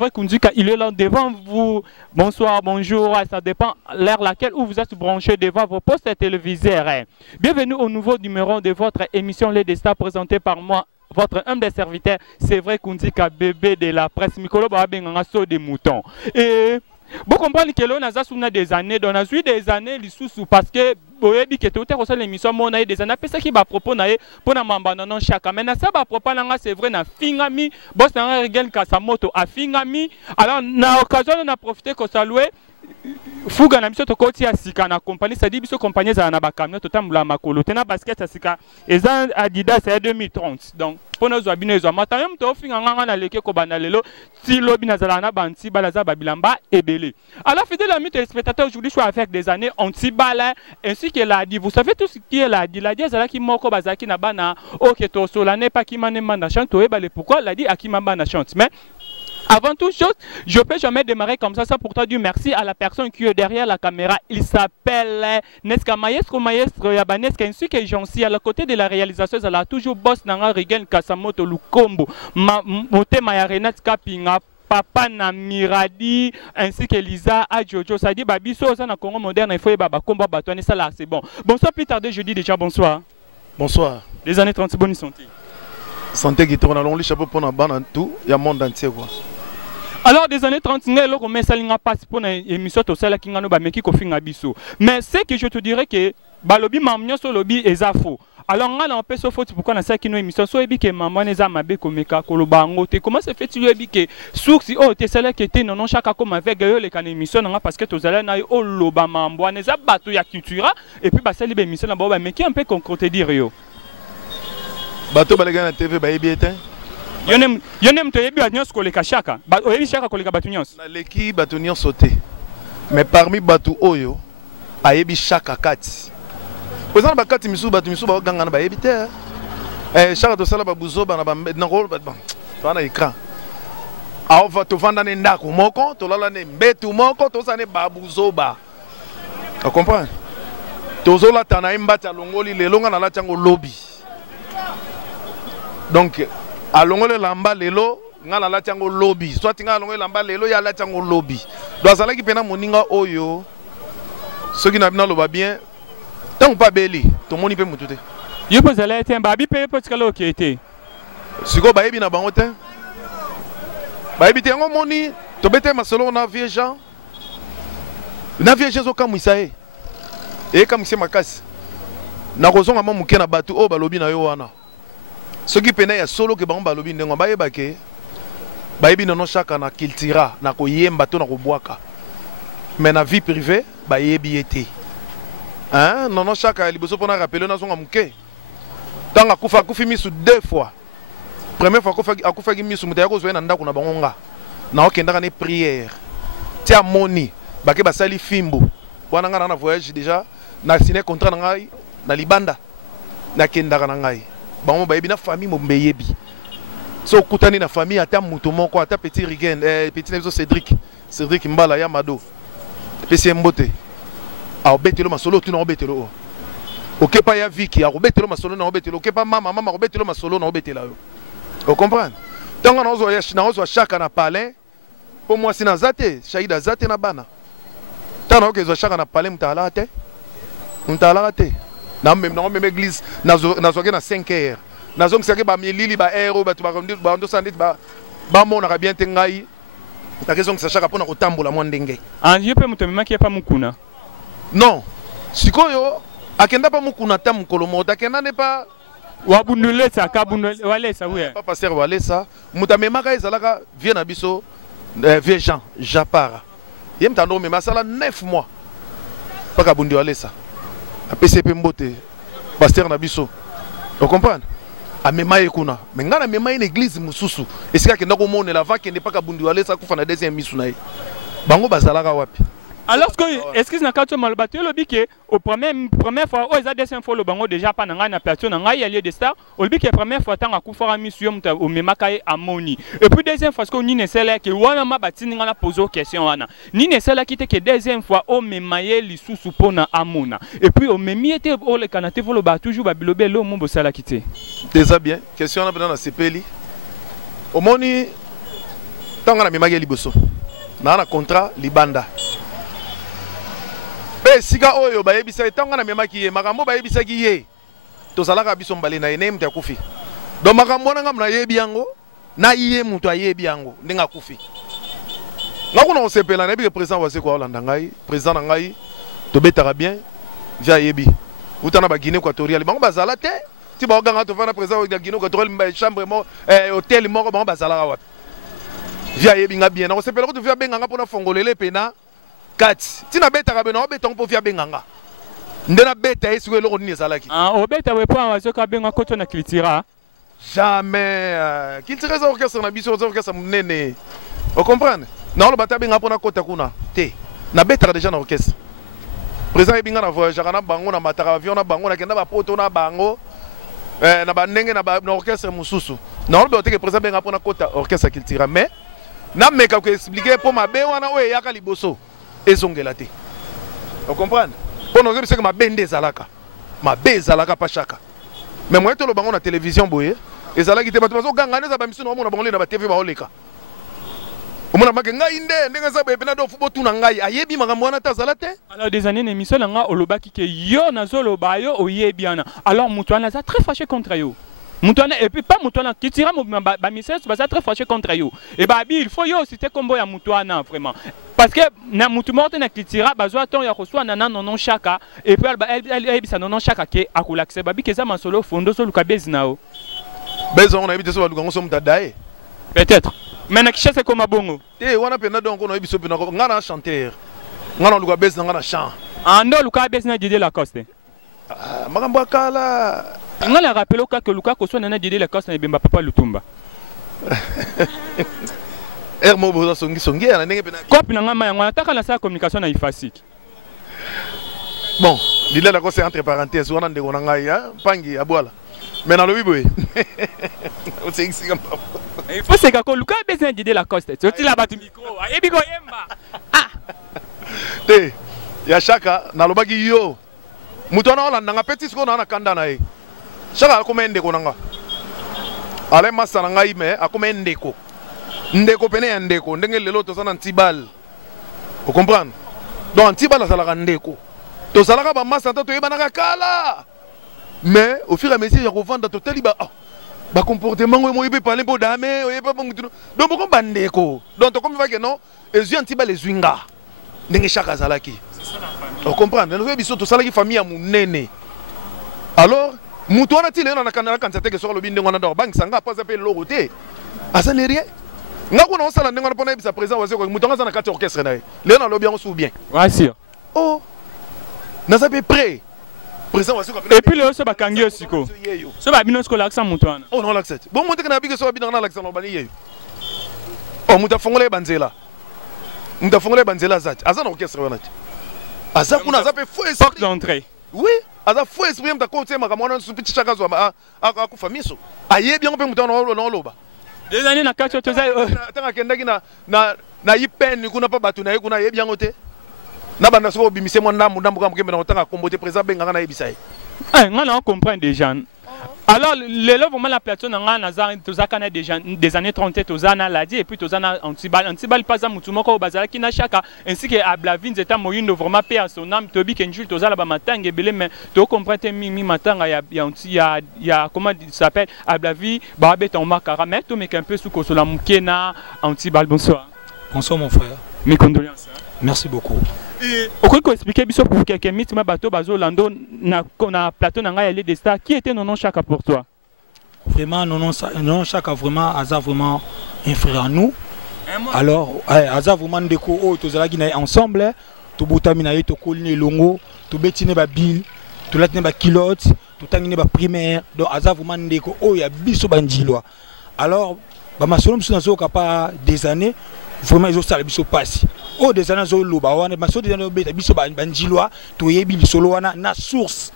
vrai qu'on dit qu'il est là devant vous. Bonsoir, bonjour, ça dépend l'heure laquelle où vous êtes branché devant vos postes téléviseurs. Bienvenue au nouveau numéro de votre émission Les Stars présentée par moi, votre humble serviteur. C'est vrai qu'on dit qu'à bébé de la presse, Mikolo Babenganga saut des moutons. Et vous comprenez que l'on a des années, on a eu des années, parce que boyebi que tout est aussi l'émission mon a des années parce qui va propos na pour na mamba non chaque mais na ça va propos na c'est vrai na fingami boss na regen kasamoto a fingami alors na occasion on a profité que ça louer fuga na biso to koti ya sika na compagnie ça dit biso compagnie za na ba camion to tambula makolo tena basket ya sika eza Adidas ya 2030 donc pour nos abino zo matayam to finga nganga na leke ko banalelo ti lobi na zala na banti balaza babilamba ebele. Alors fidèles amis téléspectateurs, aujourd'hui je suis avec des années anti-balles ainsi que l'a dit. Vous savez tout ce qui est l'a dit zala ki moko bazaki na bana OK to solane pa ki manema na chante to ebale pourquoi l'a dit akimamba na chante mais avant toute chose, je ne peux jamais démarrer comme ça. Ça pourtant dire merci à la personne qui est derrière la caméra. Il s'appelle Neska Maestro Yabaneska ainsi que Jancy. À la côté de la réalisatrice, elle a toujours boss Nanga Rigen Kasamoto Lukombo. Mote Maya Renat Kapinga. Papa na Miradi ainsi que Lisa à Jojo. Ça dit Babiso, ça na Congo moderne. Il faut baba combat bâtonner ça là, c'est bon. Bonsoir, plus tardé, je dis déjà bonsoir. Bonsoir. Les années 30, bonne santé. Santé qui tourne à l'on chapeau pour la banane tout, il y a le monde entier quoi. Alors des années 30, nous avons salinga passe pour une émission to sala kinga no ba meki ko finga biso. Mais c'est que je te dirais que balobi mamnyo so lobi ezafo. Alors on a un peu de faute pourquoi on a ça qui nous émission so ebi que maman neza mabe ko meka ko lobango te comment se fait-il ebi que source oh te sala que te non chaque comme avec le kan émission nga parce que to zala na o loba mambo neza bato ya cultura et puis ba sali be émission na ba meki un peu concrétiser dire yo. Bato balega na TV ba ebi etin. Yonem to yebi anyos koleka chaka. Ba oyebi chaka koleka batunyos. Na leki batunyos sauté. Mais parmi batu oyo ayebi chaka kati. Posana ba kati misu batu misu ba ganga na ba yebi te. Chaka to sala ba buzo ba na rôle ba na écran. A va to vanda ne ndako moko to lala ne mbetu moko to sane ba buzo ba. Tu comprends? To zola tana imbata longoli lelonga na la chango lobby. Donc à l'ongole lamba lelo ngala la chango lobby soit nga l'ongole lamba lelo ya la chango lobby donc ça là qui pena moninga oyo ceux qui n'abina lo ba bien tant pas beli to moni pe mutute yo peut aller être babi pe peut que lo qui était siko ba yebi na bango te ba yebi te ngo moni to bete masolo na vieux gens zo kamwisa e kamwisa makasi na kozonga mo muke na batu o balobi na yo wana. Ce qui peine ya solo que bango balobi ndengo bayeba ke bayebi nono chaka na kiltira na koyemba to na kobwaka mais na vie privée bayebi ete hein nono chaka liboso pona rappeler na zonga muke tanga kufi misu deux fois première fois akufa misu mutaya ko zoena ndako na bango nga na okendaka ne prière tia moni bake basali fimbo bwana nga na voyage déjà na signé contrat na ngai na libanda na kendaka na ngai bango bayebi na famille mombeyebi so kutani na famille ata muto moko ata petit Rigen petit nezo Cédric Mbala ya Mado pesi mbote a obetelo masolo tu na obetelo okepa ya Viki a obetelo masolo na obetelo okepa mama obetelo masolo na obetela yo vous comprenez tango na ozo chaka na palais pour moi sina zate shaida zate na bana tango okezo chaka na palais mutala te na même église nazo na 5h nazo ngisake ba milili ba aéro ba tubakondi ba ndo sandit ba mona bien tengai takezo ngisa pona kotambola mwa ndenge anje pe mutemema ki pa mukuna non sikoyo akenda pa mukuna ta mukolo mota akenda ne pa wabundulesa kabundule walesa we pa pasteur walesa mutamema ka ezalaka vie na biso vieux Jean Japara yem tando me masala 9 mois pa kabundi walesa a PCP mbote pasteur na biso vous comprenez a mema ekuna mais ngana mema une église mususu esika kenda ko monela avant kende pa kabundi walesa kufa na deuxième misu na ye bango bazalaka wapi alors que est-ce que na kato malbatu le bique au première fois aux deuxième fois le bango déjà pas na personne na y aller de star au bique première fois tant akufara misu muta o mema kai amoni et puis deuxième fois que ni ne sela que wana mabatini ngana poser question wana ni ne sela qui te que deuxième fois o memaye lisusu pona amona et puis o memi était au le kanate volo ba toujours ba bilobe le mombo sala kité déjà bien question na na sepeli au moni tanga na memaki liboso na contrat libanda pe sika oyo bayebisa tanga na memaki ye makambo bayebisaki ye tozalaka biso mbale na ye ne mutu akufi donc makambo na ngam na yebi yango na ye mutu ayebi yango ndenga akufi ngakuna osepela na yebi président wase kwa olanda ngai président na ngai tobetaka bien via yebi utana ba Guinée équatoriale bango bazala te ti ba oganga to fana président de Guinée équatoriale mba chambre mo hôtel moko bango bazala wapi via yebi nga bien na osepela ko to via benganga pona fongolele pena kati ti na betaka bena obeta ngo via benganga ndena beta yesu eloko nini ezalaki obeta we pa wazo ka benga koto na culture jamais culture za orchestre na biso za orchestre munene o comprendre na lo bata benga pona kota kuna te na betaka déjà na orchestre président ebinga na voyage na bango na mataka avion na bango na kenda ba poto na bango na bandenge na orchestre mususu na lo boteke président benga pona kota orchestre culture mais na meka ko expliquer pour mabe wana oyo yaka liboso ezongela te o comprendre pour nous dire que ma bende zalaka ma bezalaka pa chaka mais moi to lo bango na télévision boye ezalaki te bato bazo ganga neza ba misu na mona bango le na ba TV ba oleka omona make ngai nde ndenge za bepena do fubo tuna ngai ayebi makambo wana ta zala te alors des années émission nga olobaki ke yo nazolo ba yo oyebi ana alors mutuana za très fâché contre yo mutuana et puis pas mutuana qui tira ba message ba za très fâché contre yo et ba bi il faut yo citer combo ya mutuana vraiment parce que na mutu morte na kitira bazwa ton ya koswa na non chaka et puis elle bisa non chaka ke akulakse ba bi ke za masolo fondo so lukabezi nao bezo on a habité so lukango so mutadae peut-être mais na kishase comme bongo eh wana pena donc on a biso pena ngana chanteur ngana lukabezi ngana chant ando lukabezi na Didier Lacoste makambo akala ngala rappelo ka ke luka koswa na Didier Lacoste na bemba papa Lutumba Hermo boza songi na ndenge pena kopi na ngama yango ataka na sa communication na ifasiki bon Didier Lacoste entre parenthèses wana ndeko na ngai pangi abwala mais na lobi boye o sengisi comme il faut c'est que luka besoin Didier Lacoste tu la batu micro ebi ko yemba te ya chaka na lobaki yo mutu na olanda nga petit ko na kanda na ye chaka akoma ndeko nanga ale masa na ngai me akoma ndeko pene ya ndeko ndenge lelo to sana ntibal vous comprenez donc ntibal azalaka ndeko to salaka ba masa to yebanaka kala mais au fur et à mesure ya kovanda to tali ba comportement mo yebe parler po dame oyeba bongo donc boko bandeko donc to comme va que non ezu ntibal ezwinga ndenge chaka azalaki vous comprenez nous biso to salaki famille ya munene alors mutu wana ti lelo na kanala kanza teke sur le binde ngona do bank sanga pas appel loroté asa ne rien ngako na osala ndenge na pona ebisa président wase ko mutu ngasa na kati orchestre na ye lelo na lobi yango sou bien sûr oh na ça peu près président wase ko et puis le so bakangi osiko so ba bino sko l'accent mutu wana oh non l'accent bon monte na bige so bino na l'accent no bani ye oh mutu fongole banzela zati asa na orchestre wana asa kuna asa pe fou porte d'entrée oui aza fou esprit mta ko tsema kama wana supiti chaka zo akufa miso ayebi yango pe mutu na loba des années na kati to za tanga kendaki na yipen kuna pa batu na kuna yebi yango te na banda so bimise mo ndambu kam kembe na tanga kombote président benga na yebisa ye ngana on comprend déjà alors le vraiment la plateau na ngana za to za kana des années 30 to za na ladi et puis to za na antibal pas za mutu moko bazala kina chaka ainsi que Ablavin zeta moyindo vraiment paix à son âme tobi kenjul to za la ba matanga belé mais to comprendre mi matanga ya comment il s'appelle Ablavi ba beton makara mais to mec un peu sous kosola mukena antibal bonsoir mon frère mes condoléances merci beaucoup. Pourquoi qu'on expliquer biso pour quelques mythes ma bateau bazo lando na plateau na ngai des stars qui était non chaka pour toi vraiment non chaka vraiment aza vraiment un frère à nous alors aza vraiment ndeko o tozalaki na ensemble to botami na ye to kolini longo to betine ba bill to latine ba kilote to tangine ba primaire donc aza vraiment ndeko o ya biso banjilwa alors ba masolo msu nazo kapa des années vraiment ils ont salé biso passe oh des années zo loba wana maso des années beta biso banjilwa to yebi lisolo wana na source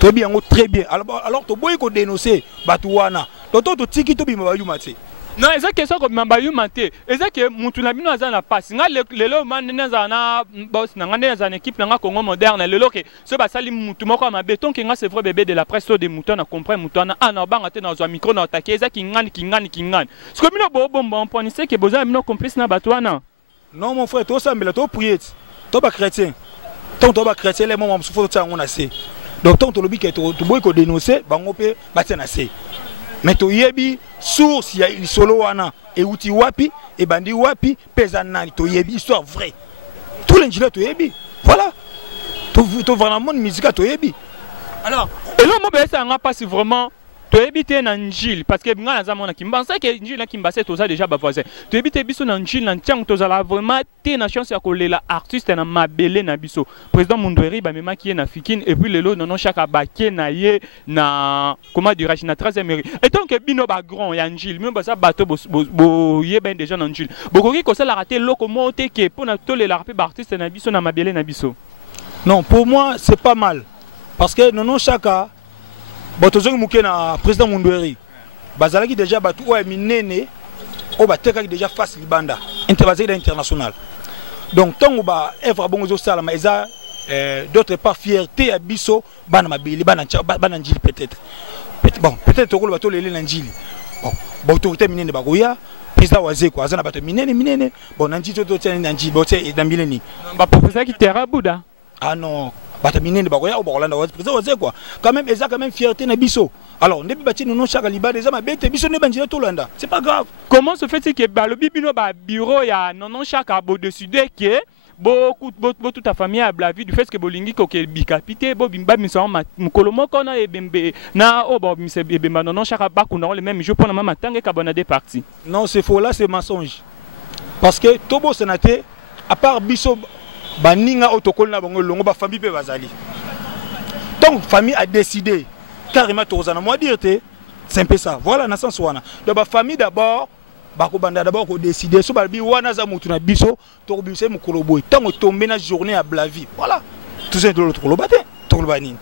to bien très bien alors to boy ko dénoncer batu wana to tiki to bima bayuma te Non, c'est question que Mambayu Mate. C'est que Moutounabino a la passe. Le lot manena boss n'a une équipe dans Congo moderne. Le lot que ce basali Moutoumoko ma béton qui c'est vrai bébé de la presse des moutons a compris moutons a na banga te dans un micro na attaquer ça qui ngani. Ce que mino bon point c'est que besoin mino complice na batouana. Non mon frère, toi ça mais là toi prier. Toi pas chrétien. Tant toi pas chrétien les moments souffre ça on a assez. Donc tant to lobi que to boy ko dénoncer bango pe batena assez. Mais to yebi source ya solo wana et outi wapi et bandi wapi pesa nani to yebi histoire vraie. Tout l'ingénieur to yebi. Voilà. To vraiment musique to yebi. Alors, et là moi ça n'a pas si vraiment tu habites en Gilles parce que bien les amants qui me pensent que Gilles qui me passe tout ça déjà bas voisin. Tu habites biso en Gilles en tiang tu as vraiment t'es na chance à coller la artiste na mabele na biso. Président Mundweri ba mema qui est na Fikine et puis le lot non chaque baké na ye na comment dire na 13e mairie. Et donc bino ba grand ya Gilles même ça bateau bo ye ben déjà en Gilles. Bokoki ko ça la rater locomote que pour na toler la rap artiste na biso na mabele na biso. Non, pour moi c'est pas mal parce que non chaka Botozo Mouké na président Mundweri. Bazalaki déjà batu ou minene ou bateka déjà face libanda international. Donc tant ba evra bongo sala ma eza d'autre part fierté à biso bana mabili bana njili peut-être. Bon, peut-être ko bato lele na njili. Bon, autorité minene bagoya président waze ko azana bato minene. Bon nanjito to tene na njili bote na mileni. Ba professeur qui terra Bouddha. Ah non. Batamine bakoya ou bakolanda président quoi quand même eza quand même fierté na biso alors nebi bati non chaque liba des ma bête biso ne banjira to landa c'est pas grave. Comment se fait-il que ba le bibino ba bureau ya non chaque abo décider que beaucoup toute ta famille a la vie du fait que bolingi ko ke bikapité bo bimba miso mukolo moko na ebembe na o bo mise ebemba non chaque ba kuna le même jour pour na mama tangue kabona des parties. Non c'est faux là c'est mensonge parce que tobo sénaté à part biso baninga autocolne na bango longo ba famille pe bazali. Donc famille a décidé carrément tozana moi dire c'est un peu ça. Voilà na sens wana. Donc ba famille d'abord bako banda d'abord ko décider so balbi wana za mutu na biso to bimse mukolo boy tango tomber na journée à Blavi. Voilà. Tout ça de l'autre lo baté to lo bani.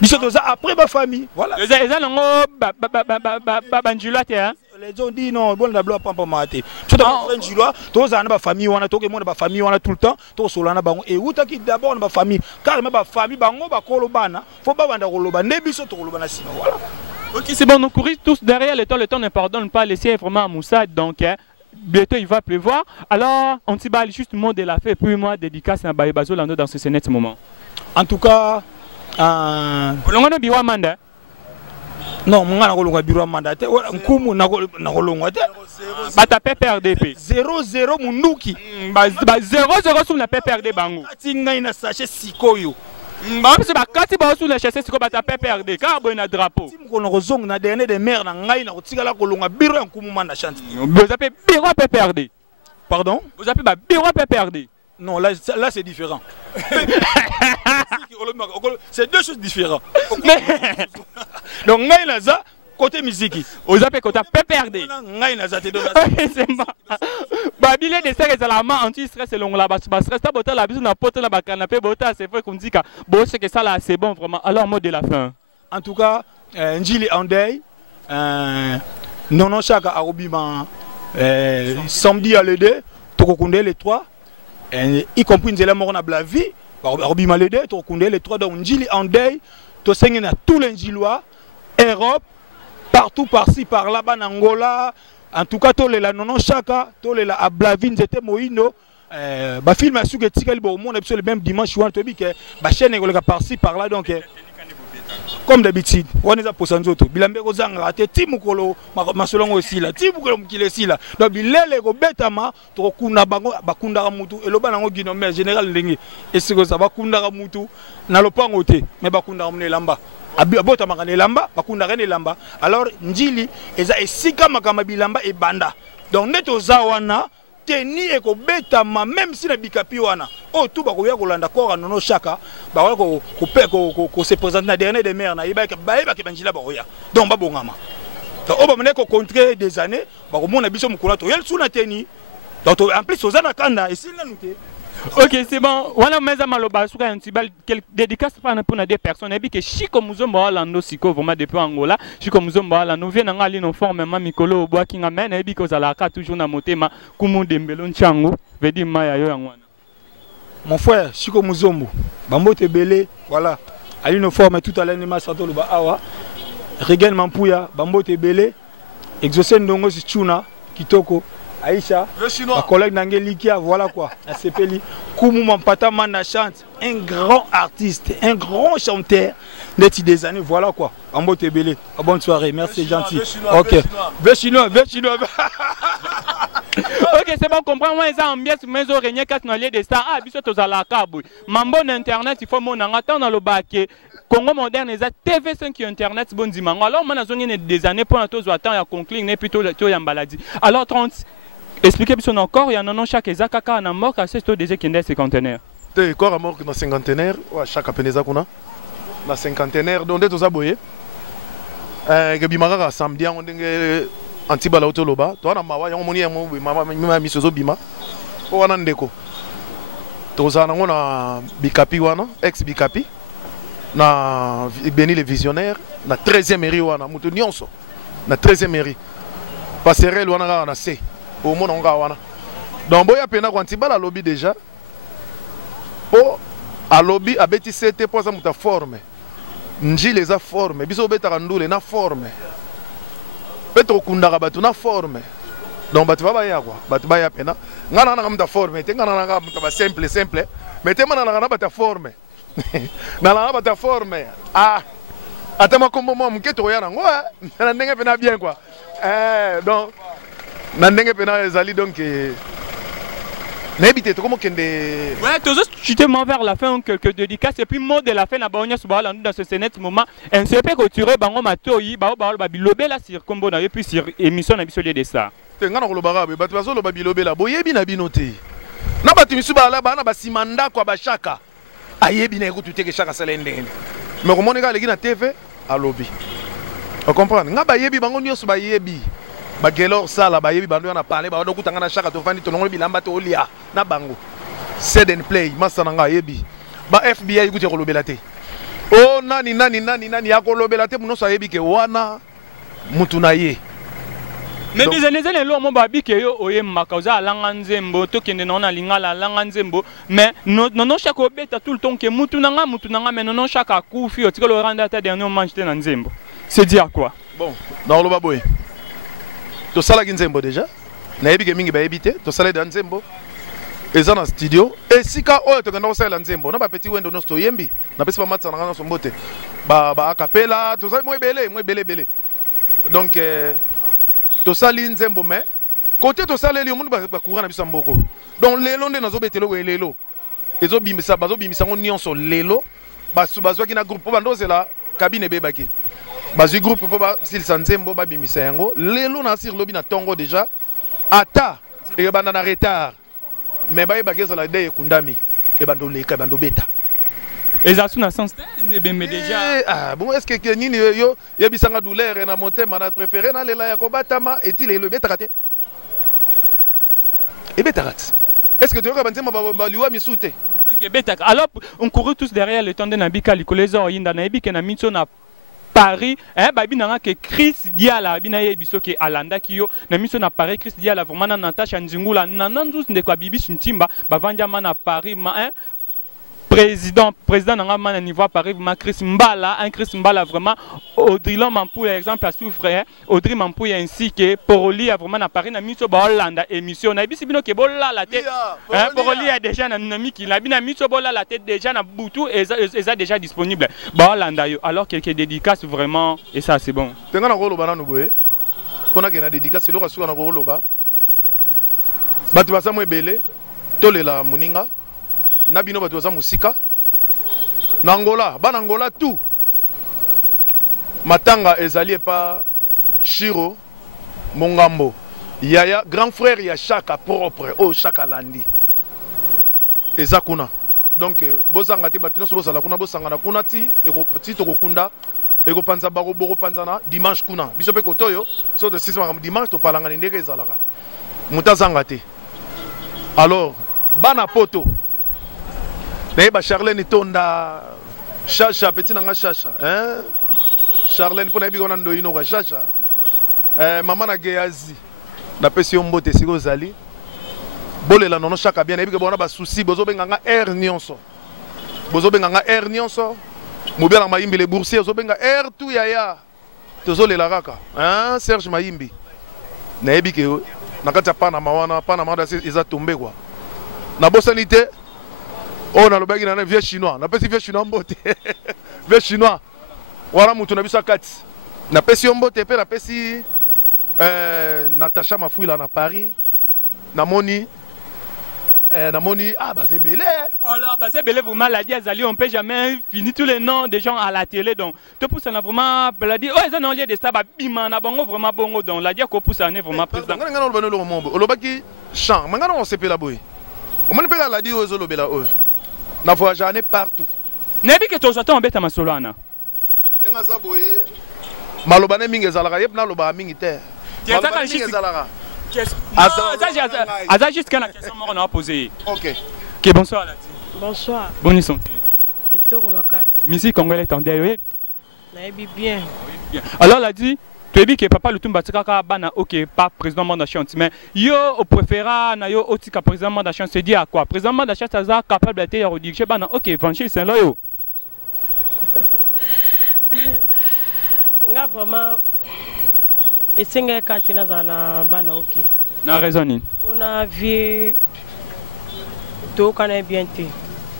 Biso toza après ba famille. Voilà. Eza longo ba banjula te hein. Les gens disent non, bon d'abord pas maté. Tout d'abord un gilois, tous en ba famille, on a tout le monde ba famille, on a tout le temps, tous solana bango et où qui d'abord ba famille, carrément ba famille bango ba kolobana, faut pas banda koloba, ne biso to kolobana sinon voilà. OK, c'est bon, nous courir tous derrière le temps ne pardonne pas laisser vraiment à Moussa donc bientôt il va pleuvoir. Alors, on s'y balle juste le mot de la fête puis moi dédicace à Bayebazo Lando dans ce moment. En tout cas, on biwa manda. Non, mon gars, on a bureau mandaté. Nkumu na kolongwa te. Bata PPRDP. 0-0 munduki. 0-0 sur la PPRD bango. Tinga ina sachet sikoyo. Parce que quand tu vas sur la chasse sikoyo bata PPRD car bon na drapeau. Tim ko na zong na dernier de mer na ngai na kotikala kolongwa bureau nkumu manda chanti. Vous appelez bureau PPRD. Pardon? Vous appelez bureau PPRD. Non, là c'est différent. C'est deux choses différentes. Donc, ngai naza côté musique. Vous appelez côté PPRD. Ngai naza te donne. C'est ma. Babylé de serre la anti-stress selon la basse stress ta botta la biso na pote la canapé botta c'est vrai qu'on dit que bon c'est que ça là c'est bon vraiment. Alors mot de la fin. En tout cas, Njili Andei non chaka arobima samedi à l'aider tokokunde les trois y compris Nzela Morona Blavi arobima l'aider tokokunde les trois donc Njili Andei to sengena tous les Njilois Europe partout par-ci par là-bas en Angola. En tout cas, tous les la non chaka, tous les la à Blavin, c'était Moïno. Bah film à sucre tikali bon monde le même dimanche ou un tobi que bah chaîne est par-ci par-là donc comme d'habitude on est à Posanzoto bilambe ko zanga raté timukolo masolongo aussi là timukolo mukile si là donc bilele ko betama to kuna bango bakunda mutu eloba nango gino mais général ndenge et ce que ça bakunda mutu na lopango te mais bakunda mne lamba abota makane lamba bakunda rene lamba alors Njili eza esika makama bilamba e banda donc neto zawana teni eko betama même si na bikapi wana o tout ba ko ya kolanda ko nono chaka ba ko se présenter na dernier de mer na yeba ke banjila ba ya donc ba bongama donc o ba mene ko contrer des années ba ko mona biso mukula to yel suna teni donc en plus ozana kanda et s'il na nuté Ok, c'est bon. Voilà, mais à Maloba, sur un petit bal, dédicace pour des personnes. Et puis que Chico Muzombo Alando Siko, vraiment depuis Angola, Chico Muzombo Alando vient en aller en forme, même Mikolo, Bois qui amène, et puis que ça la carte toujours dans mon thème, Kumu Dembelon Chango, Vedi Maya Yoangwana. Mon frère, Chico Muzombo, Bambo Tebele, voilà. À une forme tout à l'anima Sato Luba Awa, Regen Mampouya, Bambo Tebele, Exocène Dongo Chuna, Kitoko. Aïcha, ma collègue Nangelikia, voilà quoi, à Sepeli. Koumou Mampata Mana chante, un grand artiste, un grand chanteur, des années, voilà quoi. Ambo Tebele, bonne soirée, merci, gentil. Ok, ve chinois. Ok, c'est bon, comprends, moi, ça ambiance, mais au régné, quand on a des stars, ah, bisous, tous à la cabouille. Mambo Internet, il faut mon attendre dans le baquet. Congo moderne, les TV5 qui Internet, bon dimanche. Alors, moi, on a des années pour un tour, attendre à conclure, n'est plutôt la maladie. Alors, 30. Expliquez-moi encore, il y a un chaque Ezakaka en mort, c'est tout des équipes cinquantenaires. Te corps à mort dans cinquantenaire, ou à chaque peneza kuna, dans cinquantenaire, donc des aboyés. Bimara samedi, on est antibala autoloba. Toi, on a mawa, on moni maman misozo bima. On a ndeko. Toza na on bikapi wana, ex bikapi. Na Béni les visionnaires, na 13e mairie wana, mutu nyonso. Na 13e mairie. Passerelle wana na C. Au monde on gawana. Donc boya pena quand tibala lobby déjà. Po a lobby a beti CT pour ça muta forme. Nji les a forme, biso beta randule na forme. Petro kundaka batu na forme. Donc batu baba ya quoi, batu baya pena. Ngana na muta forme, te ngana na muta ba simple, mais te mana na bata forme. Na na bata forme. Ah. Atama kombo mo mketo ya nango, na ndenge pena bien quoi. Donc Nandenge pena ezali donc n'habite comment kende. Ouais, toujours chutement vers la fin quelques dédicaces et puis mot de la fin na baonya subala dans ce sénètre moment un CP couturé bango matoyi bao bilobe la sur combo na et puis sur émission na biso de ça. Tenga na kolobara be batu bazo loba bilobe la boyebi na binote. Na batu misubala bana basimanda kwa bashaka. Ayebi na ekutu ke shaka salende. Mais comment nga legi na TV à lobby. On comprend. Nga bayebi bango nyoso bayebi. Bagelor sala bayebi bando na parler ba dokuta ngana shaka to fandi to ngolo bilamba to olia na bango set and play masana nga yebi ba FBI kuti kolobela te oh nani ya kolobela te muno sa yebi ke wana mutu na ye mais bizanezele lo mo babi ke yo oye makauza alanga nzembo to kende na lingala alanga nzembo mais non chaque obeta tout le temps que mutu nanga mais non chaque akufi o tikolo randa ta dernier match te na nzembo c'est dire quoi bon dans lo baboy to sala nzembo déjà na yebi ke mingi ba yebite to sala dans nzembo eza na studio esika oyo to kanda osala nzembo na ba petit wendo no sto yembi na pesi ba matsa na ngana sombote ba acapella to sala mo ebele donc to sali nzembo mais côté to sala li omundu ba courant na biso mboko donc lelo nde nazo betelo we lelo ezo bimisa bazo bimisa ngo nyonso lelo bazo ki na groupe ba ndozela cabine bebaki bazui groupe pour s'il sanzembo ba bimisa yango lelo na sir lobi na tongo déjà ata et banda na retard mais ba bageza la de kundami e bando leka bando beta ezasu na sens de bembe déjà ah bon est-ce que nini yo yebisanga douleur na motema na préféré na lela ya ko batama et il le beta raté et beta rat est-ce que tu as banzema ba liwa misute OK beta alors on court tous derrière le temps de Nabika likolezo yinda na ebike na mitso na Paris, babi nanga ke Chris Diala bina ye biso ke alanda kiyo na miso na Paris Chris Diala vraiment na Natasha Nzingula nananzus ndeko bibi Ntimba bavanja mana Paris ma président nanga mana niveau Paris ma Chris Mbala vraiment Audrey Mampouya exemple à souffrir Audrey Mampouya ainsi que Poroli vraiment na Paris na miso ba Hollande émission na biso bino ke bolla la tête Poroli a déjà na miki la bina miso bolla la tête déjà na butu et déjà disponible ba Hollande alors quelques dédicaces vraiment et ça c'est bon tenga na ko loba na noboé pona ke na dédicace lo ka suka na ko loba batu basa mo ebele tolela muninga na bino bato za musika na Angola bana Angola tout matanga ezali pa Shiro Mongambo yaya grand frère ya Chaka propre o Chaka landi ezakuna donc bozanga te bato nyonso bozala kuna bosanga na kuna ti eko petit tokokunda eko panza bako boko panzana dimanche kuna biso pe kotoyo so de 6 dimanche to palanga ndenge ezalaka mutazanga te alors bana poto Neba Charlène Tonda Chacha petit nanga Chacha hein Charlène pour nabi konando inoka Chacha maman na Geazi na pesi mbote siko zali bolela nono chaka bien nabi ke bona ba souci bozo benganga air nyonso mobia na mayimbi le boursier zo benga air tout yaya tozo lela kaka hein Serge Mayimbi nabi ke nakata pana mawana pana manda eza tomber quoi na bosanité. Oh, na lobaki na vieux chinois. Na pesi vieux chinois mbote. Vieux chinois. Wala mutu na biso kati. Na pesi mbote pe na pesi Natacha Mafuila na Paris. Na moni ah bah c'est belé. Alors bah c'est belé vraiment la dit Azali on peut jamais finir tous les noms des gens à la télé donc te pousse na vraiment la dit oh ils ont lieu de ça ba bima na bango vraiment bongo donc la dit ko pousse na vraiment président. Ngana ngana lo mombo. Olobaki chant. Mangana on sepela boy. On m'a pas la dit aux olobela oh. Na voyagé partout. Nebi que tozo to mbeta masolo ana. Nenga zaboye. Maloba ne mingi zalaka yep na loba mingi te. Maloba mingi zalaka. Aza juste kana question moko na poser. OK. OK, bonsoir là. Bonsoir. Bonne santé. Kitoko makasi. Musique congolais tendez oui. Naebi bien. Alors la dit tu dis que papa Lutumba tikaka bana OK pas président Mandachan mais yo au préféra na yo otika président Mandachan se dit à quoi président Mandachan ça capable de rediriger bana OK Vanchil Saint Loyo. Nga vraiment esenga katina zana bana OK. Na raison. On a vu to kana bien te.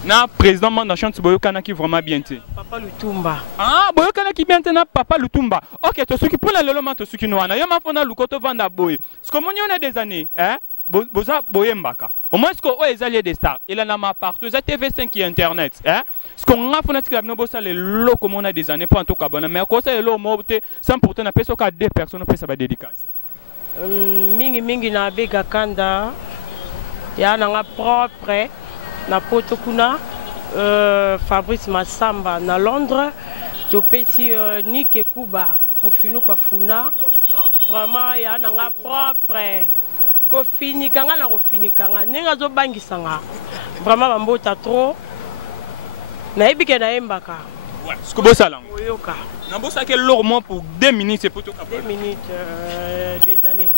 Na président Mandachan Tiboyo kana qui vraiment bien te. Papa Lutumba. Ah, boyo kana ki bien te na papa Lutumba. OK, to suki pour la lelo man to suki no wana. Yo ma fona lukoto vanda boy. Ce que moni on a des années, hein? Boza boyembaka. Au moins ce que o ezali des stars. Il en a ma partout. Ça TV5 qui internet, hein? Ce qu'on a fona tikla no bossa les loko mona des années pour en tout cas bon mais ko ça lo mote sans pourtant na peso ka deux personnes peut ça ba dédicace. Mingi na bega kanda. Ya na nga propre. Na Potokuna, Fabrice Massamba na Londres, topesi Nike Kuba, mufinu kwa funa, vraiment ya nanga propre, ko fini kanga na ko fini kanga, nenga zo bangi sanga, vraiment bambota trop, na ebike na embaka. Ouais, ce que bossa là. Oyoka. Na bossa que lourement pour 2 minutes c'est pour tout 2 minutes des années.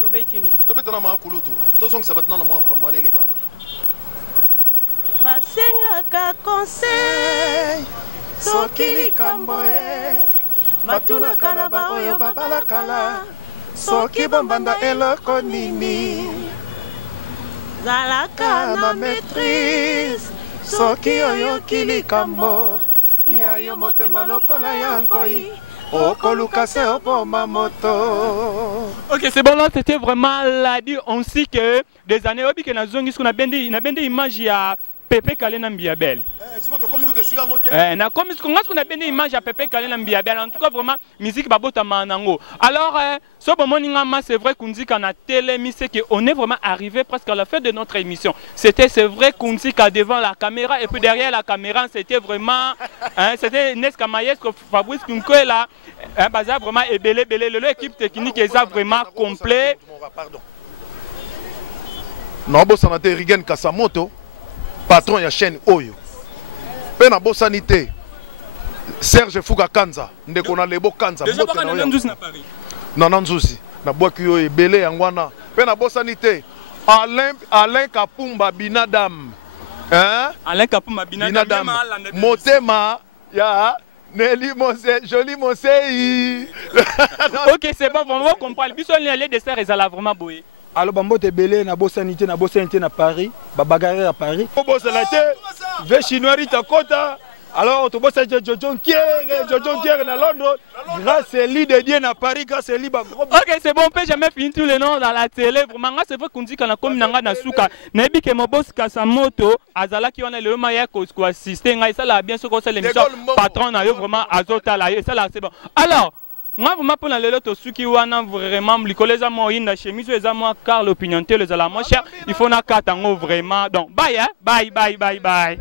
Tobetini. Tobetana ma kulutu. Tozong sabatna na mo vraiment les kana. Basengaka conseil soki likambo batunaka na baoyo babalakala soki bombanda eloko nini zalaka na maîtrise soki oyoki likambo ya yo motema lokola ya nkoi okoluka se opoma moto. OK, c'est bon là, c'était vraiment la dit on sait que des années obi que na zongi ce qu'on a bien dit image ya Pepe Kalena Mbiabel. Na comme ce qu'on a bien image à Pepe Kalena Mbiabel. En tout cas vraiment musique babota manango. Alors ce bon moningama c'est vrai qu'on dit qu'en a télé c'est que on est vraiment arrivé presque à la fin de notre émission. C'est vrai qu'on dit qu'à devant la caméra et puis derrière la caméra c'était vraiment c'était Neska Maestre Fabrice Kunko là bazar vraiment belé l'équipe technique est vraiment complet. Non bon sénateur Rigen Kasamoto patron ya chaîne Oyo. Pena bosanité. Serge Fouga Kanza, ndeko na lebo Kanza. Déjà pas na Nzuzi na Paris. Non Nzuzi. Na boki yo ebele yangwana. Pena bosanité. Alain Kapumba Binadam. Hein? Alain Kapumba Binadam. Motema ya Nelly Mose, joli Mosei. OK, c'est bon, on va comprendre. Biso ni aller de ça ezala vraiment boye. Alors bambote belé na bosanité na Paris, babagarre à Paris. Bosanité, ve chinois rita kota. Alors to bossa Jojon Kier na Londres. Grâce à lui de Dieu na Paris, grâce à lui ba. OK, c'est bon, on peut jamais finir tous les noms dans la télé. Vraiment c'est vrai qu'on dit qu'on a comme nanga na suka. Na bi ke mo boss Kasamoto, azala ki on a le maya ko assister ngai ça là bien sûr que c'est l'émission patron na yo vraiment azota là, ça là c'est bon. Alors moi vraiment pour le loto suki wana vraiment likoleza mo inda chemise eza mo car l'opinion tele za la mo cher il faut na katango vraiment donc bye hein bye.